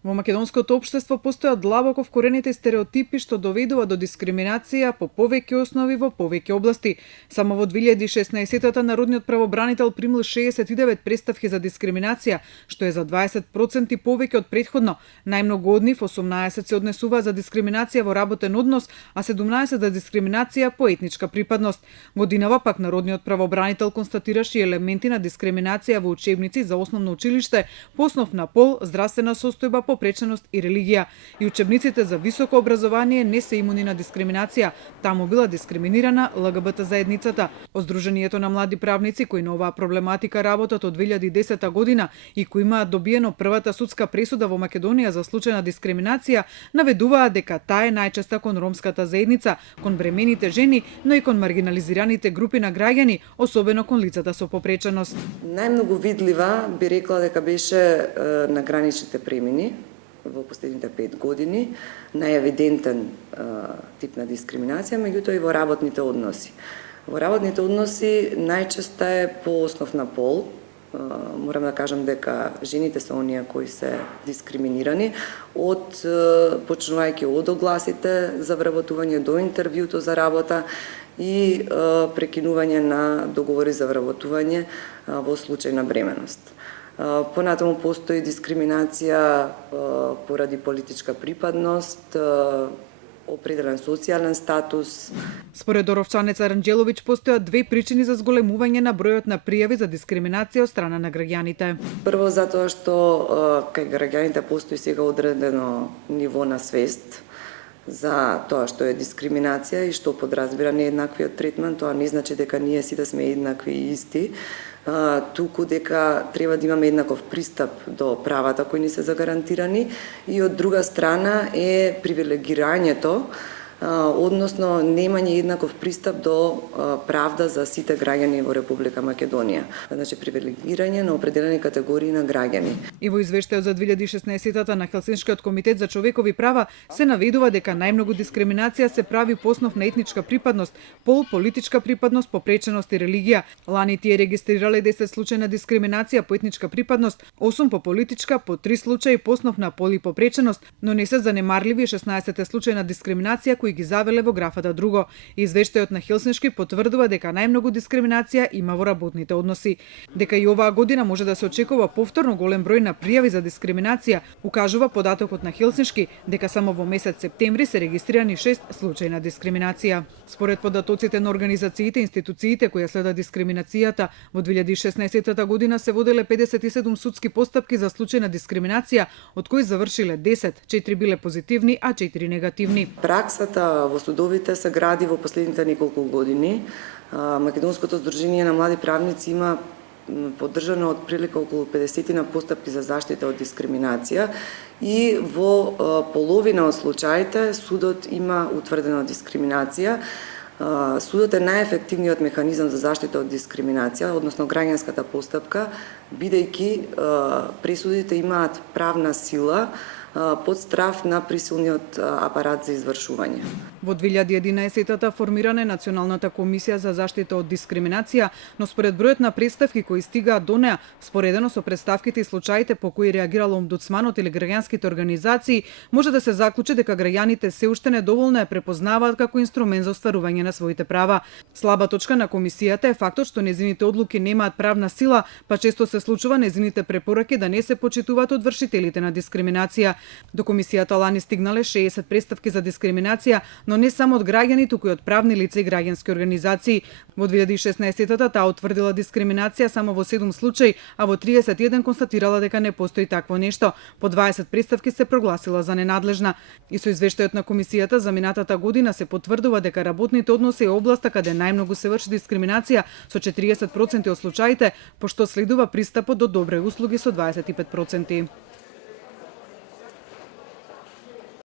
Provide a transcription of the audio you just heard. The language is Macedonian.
Во македонското општество постојат длабоко вкорените стереотипи што доведува до дискриминација по повеќе основи во повеќе области. Само во 2016-та народниот правобранител примил 69 представки за дискриминација, што е за 20% повеќе од претходно. Најмногу од нив 18 се однесува за дискриминација во работен однос, а 17 за дискриминација по етничка припадност. Годинава пак народниот правобранител констатираше елементи на дискриминација во учебници за основно училиште по основ на пол, здравствена состојба, попреченост и религија. И учебниците за високо образование не се имуни на дискриминација. Таму била дискриминирана ЛГБТ заедницата. Сдруженијето на млади правници кои на оваа проблематика работат од 2010 година и кои имаат добиено првата судска пресуда во Македонија за случај на дискриминација, наведуваат дека таа е најчеста кон ромската заедница, кон бремените жени, но и кон маргинализираните групи на граѓани, особено кон лицата со попреченост. Најмногу видлива би рекла дека беше на граничните премини во последните 5 години, најевидентен тип на дискриминација, меѓутоа и во работните односи. Во работните односи најчесто е по основ на пол. Морам да кажам дека жените се оние кои се дискриминирани, почнувајќи од огласите за вработување до интервјуто за работа и прекинување на договори за вработување во случај на бременост. Понатаму постои дискриминација поради политичка припадност, определен социјален статус. Според Оровчанеца Аранџеловиќ постојат две причини за зголемување на бројот на пријави за дискриминација од страна на граѓаните. Прво затоа што кај граѓаните постои сега одредено ниво на свест за тоа што е дискриминација и што подразбира нееднаквиот третман. Тоа не значи дека ние сите сме еднакви и исти, туку дека треба да имаме еднаков пристап до правата кои ни се загарантирани и од друга страна е привилегирањето, односно немање еднаков пристап до правда за сите граѓани во Република Македонија. Значи привилегирање на определени категории на граѓани. И во извештајот за 2016-та на Хелсинскиот комитет за човекови права се наведува дека најмногу дискриминација се прави по основ на етничка припадност, пол, политичка припадност, попреченост и религија. Лани тие регистрирале 10 случаи на дискриминација по етничка припадност, 8 по политичка, по 3 случаи по основ на пол и попреченост, но не се занемарливи 16 случаи на дискриминација кои ги завеле во графата друго. Извештајот на Хелсиншки потврдува дека најмногу дискриминација има во работните односи. Дека и оваа година може да се очекува повторно голем број на пријави за дискриминација, укажува податокот на Хелсиншки дека само во месец септември се регистрирани 6 случаи на дискриминација. Според податоците на организациите и институциите кои следат дискриминацијата, во 2016 година се воделе 57 судски постапки за случаи на дискриминација, од кои завршиле 10, 4 биле позитивни, а 4 негативни. Праксата во судовите се гради во последните неколку години. Македонското сдружение на млади правници има поддржано од прилика околу 50 на постапки за заштита од дискриминација и во половина од случаите судот има утврдена дискриминација. Судот е најефективниот механизам за заштита од дискриминација, односно граѓанската постапка, бидејќи пресудите имаат правна сила под страф на присилниот апарат за извршување. Во 2011-та формирана е Националната комисија за заштита од дискриминација, но според бројот на представки кои стигаат до неа, споредено со представките и случаите по кои реагирал омбудсманот или граѓанските организации, може да се заклучи дека граѓаните се уште недоволно ја препознаваат како инструмент за остварување на своите права. Слаба точка на комисијата е фактот што нејзините одлуки немаат правна сила, па често се случува нејзините препораки да не се почитуваат од вршителите на дискриминација. До комисијата лани стигнале 60 представки за дискриминација, но не само од граѓани, туку и од правни лица и граѓански организации. Во 2016-та таа утврдила дискриминација само во 7 случаи, а во 31 констатирала дека не постои такво нешто. По 20 представки се прогласила за ненадлежна. И со извештајот на комисијата за минатата година се потврдува дека работните односи е областа каде најмногу се врши дискриминација со 40% од случаите, пошто следува пристапот до добри услуги со 25%.